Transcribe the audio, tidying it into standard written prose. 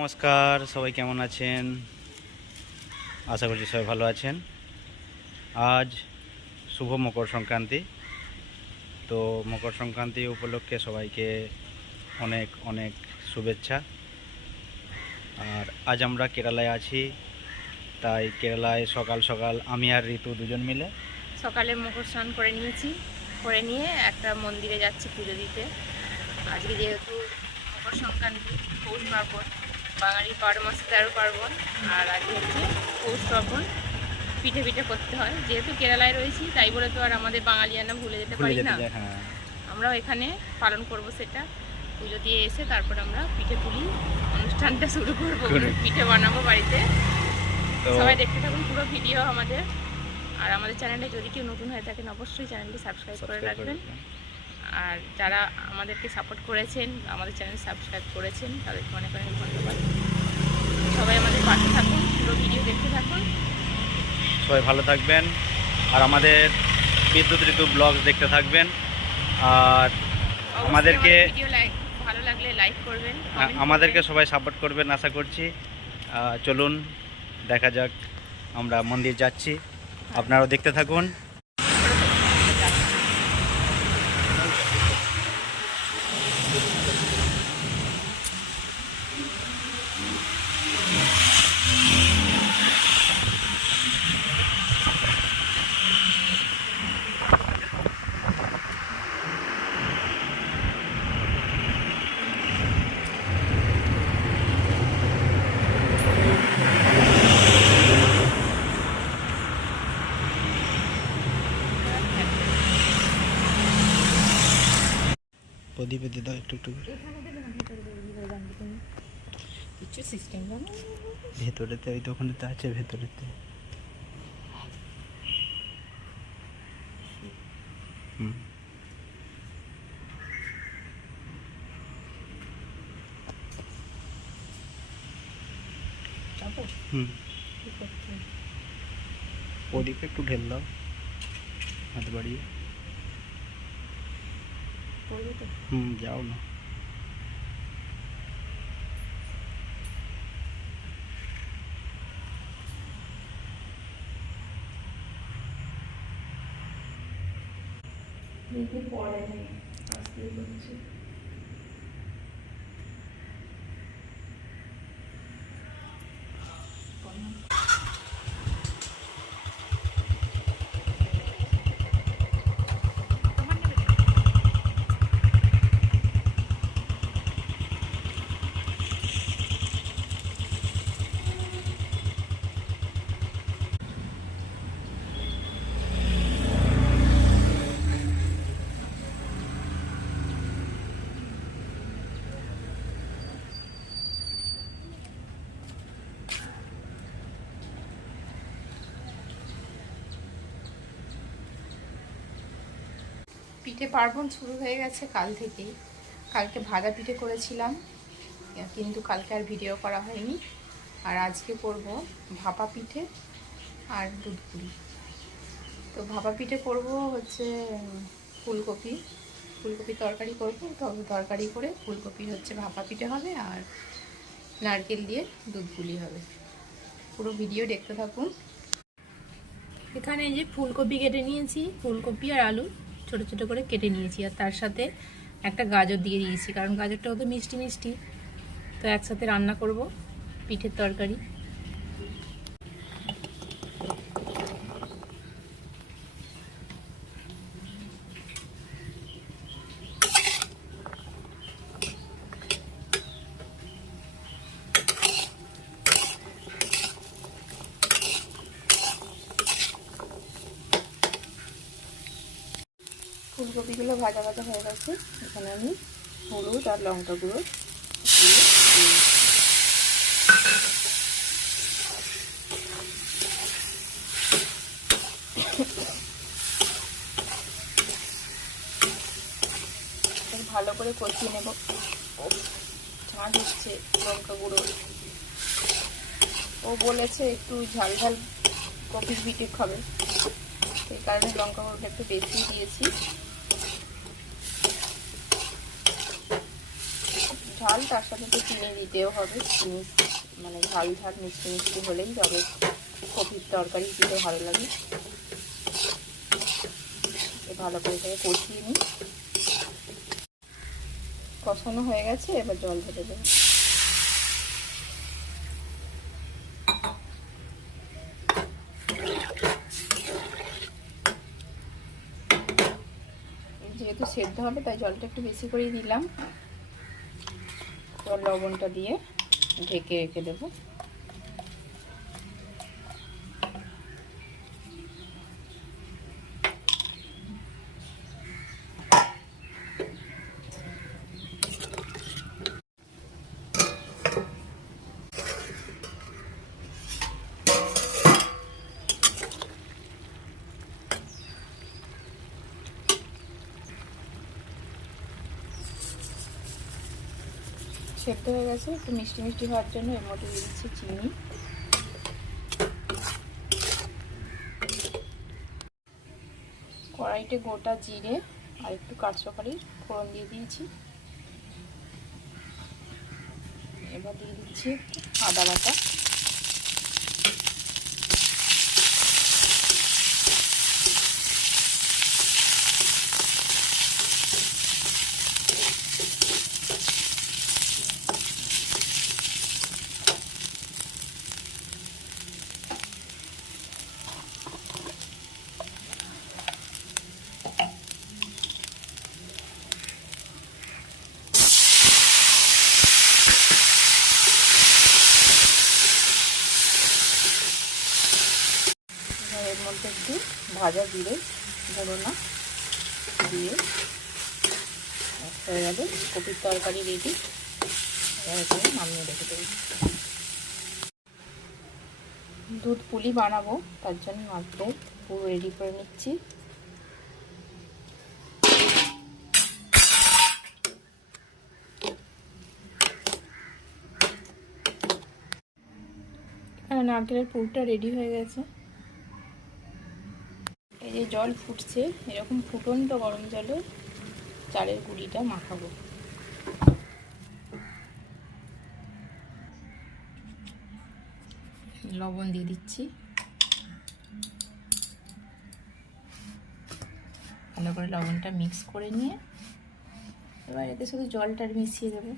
নমস্কার, সবাই কেমন আছেন? আশা করছি সবাই ভালো আছেন। আজ শুভ মকর সংক্রান্তি। তো মকর সংক্রান্তি উপলক্ষে সবাইকে অনেক অনেক শুভেচ্ছা। আর আজ আমরা কেরালায় আছি, তাই কেরালায় সকাল সকাল আমি আর ঋতু দুজন মিলে সকালে মকর স্নান করে নিয়েছি, করে নিয়ে একটা মন্দিরে যাচ্ছি পুজো দিতে। আজকে যেহেতু মকর সংক্রান্তি, পৌষ পার্বণ, বাঙালির 12 মাসে 13 পার্বণ, আর আজকে হচ্ছে পৌষ পার্বণ। পিঠে পিঠে করতে হয়, যেহেতু কেরালায় রয়েছি তাই বলে তো আর আমাদের বাঙালিয়ানা ভুলে যেতে পারি না। হ্যাঁ, আমরাও এখানে পালন করব সেটা। পুজো দিয়ে এসে তারপর আমরা পিঠে পুলি অনুষ্ঠানটা শুরু করবো, পিঠে বানাবো বাড়িতে। সবাই দেখতে থাকুন পুরো ভিডিও আমাদের। আর আমাদের চ্যানেলে যদি কেউ নতুন হয়ে থাকেন অবশ্যই চ্যানেলটি সাবস্ক্রাইব করে রাখবেন। আর যারা আমাদেরকে সাপোর্ট করেছেন, আমাদের চ্যানেল সাবস্ক্রাইব করেছেন, তাদেরকে অনেক অনেক ধন্যবাদ। সবাই আমাদের পাশে থাকুন, পুরো ভিডিও দেখতে থাকুন। সবাই ভালো থাকবেন আর আমাদের বিদ্যুৎ ঋতু ব্লগ দেখতে থাকবেন। আর আমাদেরকে ভিডিও ভালো লাগলে লাইক করবেন, আমাদেরকে সবাই সাপোর্ট করবেন আশা করছি। চলুন দেখা যাক, আমরা মন্দির যাচ্ছি, আপনারাও দেখতে থাকুন। প্রদীপে দিয়ে দাও একটু একটু করে। ভেতরেতে ওই দোকানেতে আছে, ভেতরেতে। হুম হুম প্রদীপে একটু ঢেল দাও হাত বাড়িয়ে। যাও না। পরে আসতে হচ্ছে। পিঠে পার্বণ শুরু হয়ে গেছে কাল থেকেই। কালকে ভাজা পিঠে করেছিলাম, কিন্তু কালকে আর ভিডিও করা হয়নি। আর আজকে করব ভাপা পিঠে আর দুধ পুলি। তো ভাপা পিঠে করব হচ্ছে ফুলকপি তরকারি করব। তরকারি করে ফুলকপির হচ্ছে ভাপা পিঠে হবে, আর নারকেল দিয়ে দুধ পুলি হবে। পুরো ভিডিও দেখতে থাকুন। এখানে এই যে ফুলকপি কেটে নিয়েছি, ফুলকপি আর আলু ছোট ছোট করে কেটে নিয়েছি, আর তার সাথে একটা গাজর দিয়ে দিয়েছি, কারণ গাজরটাও তো মিষ্টি মিষ্টি। তো একসাথে রান্না করব পিঠের তরকারি। ফুলকপিগুলো ভাজা ভাজা হয়ে গেছে। এখানে আমি হলুদ আর লঙ্কা গুঁড়ো ভালো করে কষিয়ে নেব। ঝাঁঝ হচ্ছে লঙ্কা গুঁড়ো। ও বলেছে একটু ঝাল ঝাল কপির পিঠে খাবে, সেই কারণে লঙ্কা গুঁড়োটা একটু বেশি দিয়েছি। ঝাল, তার সাথে তো চিনি দিতেও হবে। চিনি মানে ঝাল ঝাল মিষ্টি মিষ্টি হলেই তবে কপির তরকারি দিতে ভালো লাগে। ভালো করে এটাকে কষিয়ে নিই। কষানো হয়ে গেছে, এবার জল ঢেলে দেবো। যেহেতু সেদ্ধ হবে তাই জলটা একটু বেশি করেই দিলাম। তো লবণটা দিয়ে ঢেকে রেখে দেবো। সেদ্ধ হয়ে গেছে, একটু মিষ্টি মিষ্টি হওয়ার জন্য এর মধ্যে দিয়ে দিচ্ছি চিনি। কড়াইতে গোটা জিরে আর একটু কাঁচকড়ির ফোড়ন দিয়ে দিয়েছি। এবার দিয়ে দিচ্ছি আদা বাটা, এর মধ্যে একটু ভাজা জিরে ফোড়না দিয়ে হয়ে গেলে কপির তরকারি রেডি। এবার নামিয়ে রেখে দেবো। দুধ পুলি বানাবো, তার জন্য মাত্র পুরো রেডি করে নিচ্ছি। এখানে নারকেলের পুরটা রেডি হয়ে গেছে। এই যে জল ফুটছে, এরকম ফুটন্ত গরম জলে চালের গুঁড়িটা মাখাবো। লবণ দিয়ে দিচ্ছি, ভালো করে লবণটা মিক্স করে নিয়ে এবার এতে শুধু জলটা মিশিয়ে দেবো।